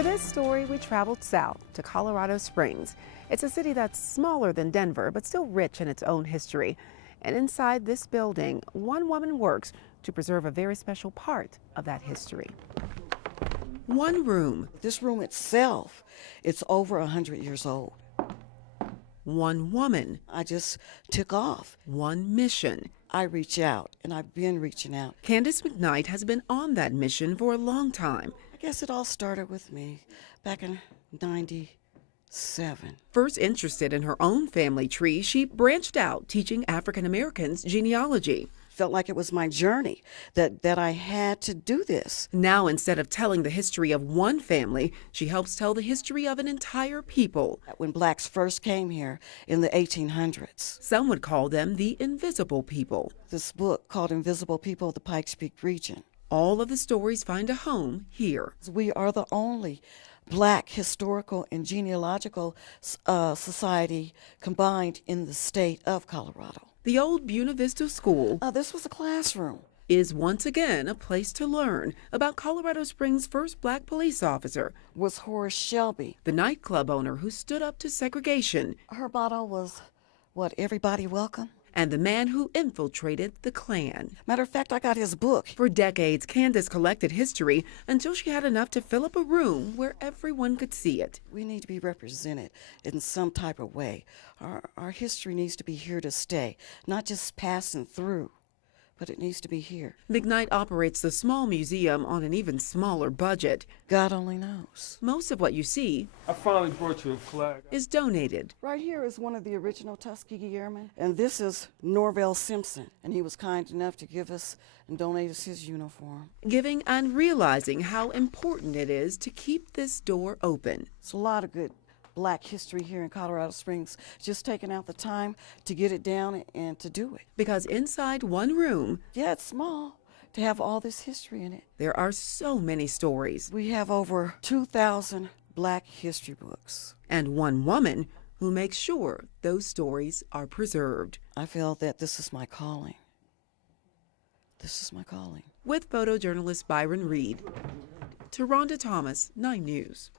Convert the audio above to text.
For this story, we traveled south to Colorado Springs. It's a city that's smaller than Denver, but still rich in its own history. And inside this building, one woman works to preserve a very special part of that history. One room. This room itself, it's over 100 years old. One woman. I just took off. One mission. I reach out, and I've been reaching out. Candace McKnight has been on that mission for a long time. I guess it all started with me back in '97. First interested in her own family tree, she branched out teaching African Americans genealogy. Felt like it was my journey, that I had to do this. Now, instead of telling the history of one family, she helps tell the history of an entire people. When blacks first came here in the 1800s. Some would call them the invisible people. This book called Invisible People of the Pikes Peak region. All of the stories find a home here. We are the only black historical and genealogical society combined in the state of Colorado. The old Buena Vista School This was a classroom. Is once again a place to learn about Colorado Springs' first black police officer. Was Horace Shelby. The nightclub owner who stood up to segregation. Her motto was, what, everybody welcome? And the man who infiltrated the Klan. Matter of fact, I got his book. For decades, Candace collected history until she had enough to fill up a room where everyone could see it. We need to be represented in some type of way. Our history needs to be here to stay, not just passing through, but it needs to be here. McKnight operates the small museum on an even smaller budget. God only knows. Most of what you see I finally brought you a flag. is donated. Right here is one of the original Tuskegee Airmen, and this is Norvell Simpson, and he was kind enough to give us and donate us his uniform. Giving and realizing how important it is to keep this door open. It's a lot of good black history here in Colorado Springs, just taking out the time to get it down and to do it. Because inside one room, Yeah, it's small to have all this history in it. there are so many stories. We have over 2,000 black history books. And one woman who makes sure those stories are preserved. I feel that this is my calling. This is my calling. With photojournalist Byron Reed. To Rhonda Thomas, 9 News.